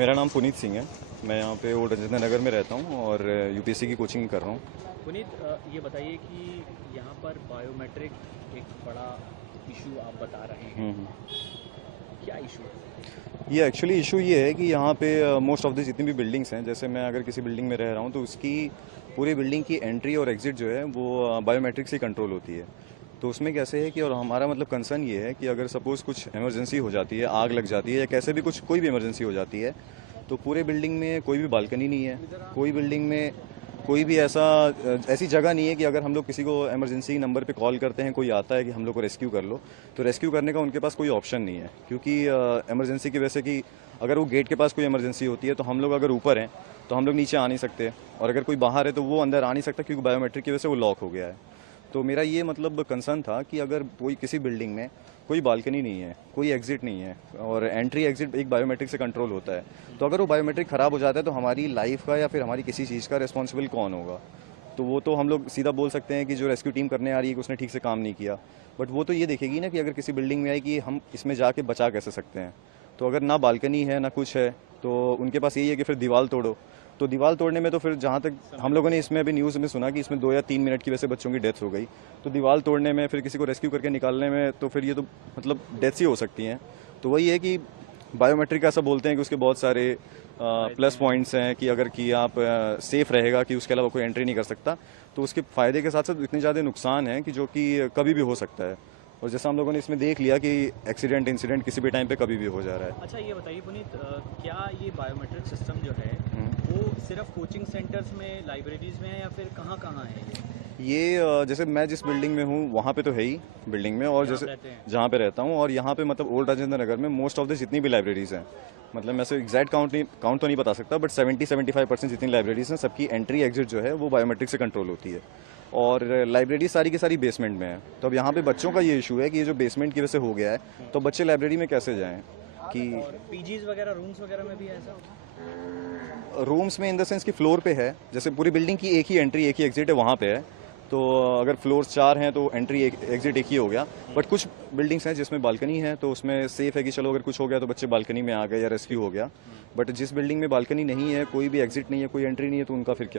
मेरा नाम पुनीत सिंह है। मैं यहाँ पे ओल्ड राजेंद्र नगर में रहता हूँ और यूपीएससी की कोचिंग कर रहा हूँ। पुनीत, ये बताइए कि यहाँ पर बायोमेट्रिक एक बड़ा इशू आप बता रहे हैं। क्या इशू है? ये एक्चुअली इशू ये है कि यहाँ पे मोस्ट ऑफ द जितनी भी बिल्डिंग्स हैं, जैसे मैं अगर किसी बिल्डिंग में रह रहा हूँ तो उसकी पूरी बिल्डिंग की एंट्री और एग्जिट जो है वो बायोमेट्रिक से कंट्रोल होती है। तो उसमें कैसे है कि, और हमारा मतलब कंसर्न ये है कि अगर सपोज़ कुछ इमरजेंसी हो जाती है, आग लग जाती है या कैसे भी कुछ कोई भी इमरजेंसी हो जाती है, तो पूरे बिल्डिंग में कोई भी बालकनी नहीं है, कोई बिल्डिंग में कोई भी ऐसी जगह नहीं है कि अगर हम लोग किसी को इमरजेंसी नंबर पे कॉल करते हैं, कोई आता है कि हम लोग को रेस्क्यू कर लो, तो रेस्क्यू करने का उनके पास कोई ऑप्शन नहीं है। क्योंकि इमरजेंसी की वजह से कि अगर वो गेट के पास कोई इमरजेंसी होती है तो हम लोग अगर ऊपर हैं तो हम लोग नीचे आ नहीं सकते, और अगर कोई बाहर है तो वो अंदर आ नहीं सकता क्योंकि बायोमेट्रिक की वजह से वो लॉक हो गया है। तो मेरा ये मतलब कंसर्न था कि अगर कोई किसी बिल्डिंग में कोई बालकनी नहीं है, कोई एग्जिट नहीं है और एंट्री एग्जिट एक बायोमेट्रिक से कंट्रोल होता है, तो अगर वो बायोमेट्रिक ख़राब हो जाता है तो हमारी लाइफ का या फिर हमारी किसी चीज़ का रिस्पॉन्सिबल कौन होगा? तो वो तो हम लोग सीधा बोल सकते हैं कि जो रेस्क्यू टीम करने आ रही है कि उसने ठीक से काम नहीं किया, बट वो तो ये देखेगी ना कि अगर किसी बिल्डिंग में आए कि हम इसमें जाके बचा कैसे सकते हैं। तो अगर ना बालकनी है ना कुछ है तो उनके पास यही है कि फिर दीवार तोड़ो। तो दीवार तोड़ने में तो फिर जहाँ तक हम लोगों ने इसमें अभी न्यूज़ में सुना कि इसमें 2 या 3 मिनट की वजह से बच्चों की डेथ हो गई। तो दीवार तोड़ने में फिर किसी को रेस्क्यू करके निकालने में तो फिर ये तो मतलब डेथ्स ही हो सकती हैं। तो वही है कि बायोमेट्रिक ऐसा बोलते हैं कि उसके बहुत सारे प्लस पॉइंट्स हैं कि अगर कि आप सेफ़ रहेगा कि उसके अलावा कोई एंट्री नहीं कर सकता, तो उसके फ़ायदे के साथ साथ इतने ज़्यादा नुकसान हैं कि जो कि कभी भी हो सकता है। और जैसा हम लोगों ने इसमें देख लिया कि एक्सीडेंट इंसिडेंट किसी भी टाइम पे कभी भी हो जा रहा है। अच्छा, ये बताइए पुनीत, क्या ये बायोमेट्रिक सिस्टम जो है वो सिर्फ कोचिंग सेंटर्स में, लाइब्रेरीज में है या फिर कहाँ कहाँ है ये जैसे मैं जिस बिल्डिंग में हूँ वहाँ पे तो है ही बिल्डिंग में, और जैसे जहाँ पे रहता हूँ, और यहाँ पे मतलब ओल्ड राजेंद्र नगर में मोस्ट ऑफ द जितनी भी लाइब्रेरीज़ हैं, मतलब मैं से एग्जैक्ट काउंट तो नहीं बता सकता, बट 70-75% जितनी लाइब्रेरीज़ हैं सबकी एंट्री एग्जिट जो है वो बायोमेट्रिक से कंट्रोल होती है। और लाइब्रेरी सारी की सारी बेसमेंट में है। तो अब यहाँ पे बच्चों का ये इशू है कि ये जो बेसमेंट की वजह से हो गया है, तो बच्चे लाइब्रेरी में कैसे जाएं कि पीजीज वगैरह, रूम्स वगैरह में भी ऐसा होता है? रूम्स में इन द सेंस कि फ्लोर पे है, जैसे पूरी बिल्डिंग की एक ही एंट्री एक ही एग्जिट है वहाँ पे है। तो अगर फ्लोर 4 हैं तो एंट्री एग्जिट एक ही हो गया। बट कुछ बिल्डिंग्स हैं जिसमें बालकनी है तो उसमें सेफ है कि चलो अगर कुछ हो गया तो बच्चे बालकनी में आ गए या रेस्क्यू हो गया। बट जिस बिल्डिंग में बालकनी नहीं है, कोई भी एग्जिट नहीं है, कोई एंट्री नहीं है, तो उनका फिर क्या?